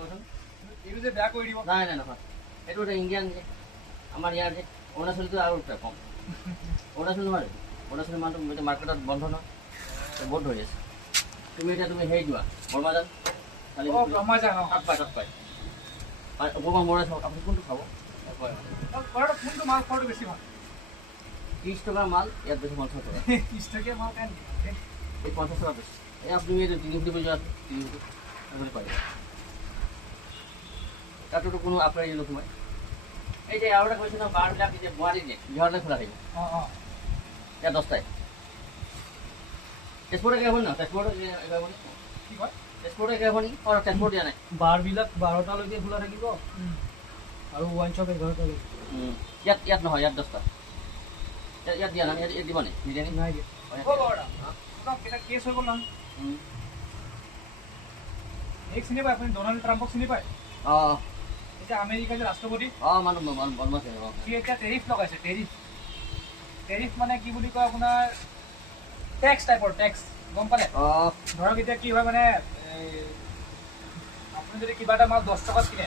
কৈছোন এইটো যে বেয়া কৰি দিব নাই নাই নহয় এইটো এটা ইণ্ডিয়ান যে আমাৰ ইয়াৰ যে অৰুণাচলটো আৰু কম অৰুণাচল নহয় অৰুণাচলৰ মানুহটো এতিয়া মাৰ্কেটত বন্ধ নহয় বহুত ধৰি আছে তুমি এতিয়া তুমি হেৰি যোৱা বৰমাজান কালি ব্ৰহ্মাজান তাত পায় অকণমান মৰে চাওক আপুনি কোনটো খাব কোনটো মাল খোৱাটো বেছি ভাল 30 টকাৰ মাল ইয়াত বেছি 50 টকা 30 টকীয়া মাল কাই এই 50 টকা বেছি এই আপুনি এইটো 3 ফুটি যোৱা 3 ফুটি আপুনি পাৰিব তাতোতো কোনো আপৰাই নোসোমায় এই যে আৰু এটা কৈছে ন বাৰবিলাক যে গুৱাহাটী যে বিহাৰলৈ খোলা থাকিব ইয়াত 10টাই তেজপুৰতে একেখন ন তেজপুৰতে একেখন কি কয় তেজপুৰতে একেখন নেকি তেজপুৰ দিয়া নাই বাৰবিলাক 12টালৈকে খোলা থাকিব আৰু ওৱান শ্বপ 11টালৈকে ইয়াত নহয় ইয়াত 10টা ইয়াত দিয়া নাই ইয়াত দিব নে নিদিয়ে নি নাই দিয়া এটা কেছ হৈ গ'ল নহয় এক চিনি পায় আপুনি ডোনাল্ড ট্ৰাম্পক চিনি পায় অঁ এতিয়া আমেৰিকাৰ যে ৰাষ্ট্ৰপতি মানুহ বদমাছ সি এতিয়া টেৰিফ লগাইছে টেৰিফ মানে কি বুলি কয় আপোনাৰ টেক্স টাইপৰ টেক্স গম পালে ধৰক এতিয়া কি হয় মানে আপুনি যদি কিবা এটা মাল 10 টকাত কিনে